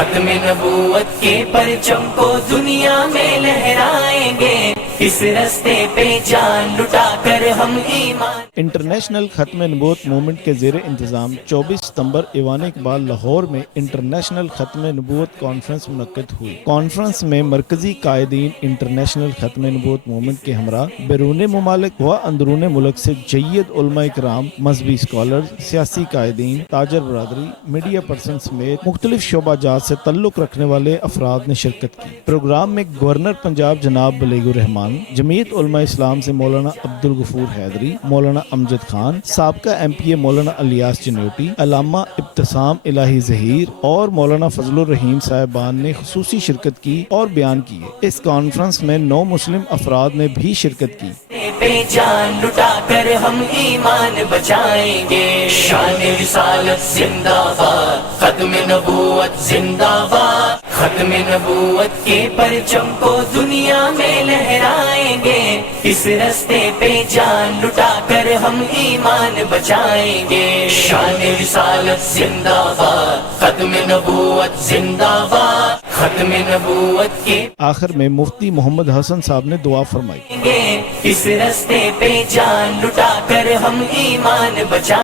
ختم نبوت کے پرچم کو دنیا میں لہرائیں گے، اس رستے پہ جان لٹا کر ہم ایمان۔ انٹرنیشنل ختم نبوت موومنٹ کے زیر انتظام 24 ستمبر ایوان اقبال لاہور میں انٹرنیشنل ختم نبوت کانفرنس منعقد ہوئی۔ کانفرنس میں مرکزی قائدین انٹرنیشنل ختم نبوت موومنٹ کے ہمراہ بیرون ممالک و اندرون ملک سے جید علماء کرام، مذہبی اسکالرز، سیاسی قائدین، تاجر برادری، میڈیا پرسن سمیت مختلف شعبہ جات سے تعلق رکھنے والے افراد نے شرکت کی۔ پروگرام میں گورنر پنجاب جناب بلیغ الرحمان، جمعیت علماء اسلام سے مولانا عبدالغفور حیدری، مولانا امجد خان، سابقہ ایم پی اے مولانا الیاس چنوٹی، علامہ ابتسام الہی ظہیر اور مولانا فضل الرحیم صاحبان نے خصوصی شرکت کی اور بیان کیے۔ اس کانفرنس میں 9 مسلم افراد نے بھی شرکت کی۔ پہ جان لٹا کر ہم ایمان بچائیں گے، شان رسالت زندہ باد، ختم نبوت زندہ باد، ختم نبوت کے پرچم کو دنیا میں لہرائیں گے، اس رستے پہ جان لٹا کر ہم ایمان بچائیں گے، شان رسالت زندہ باد، ختم نبوت زندہ باد، ختم نبوت کے آخر میں مفتی محمد حسن صاحب نے دعا فرمائی۔ اس رستے پہ جان لٹا کر ہم ایمان بچا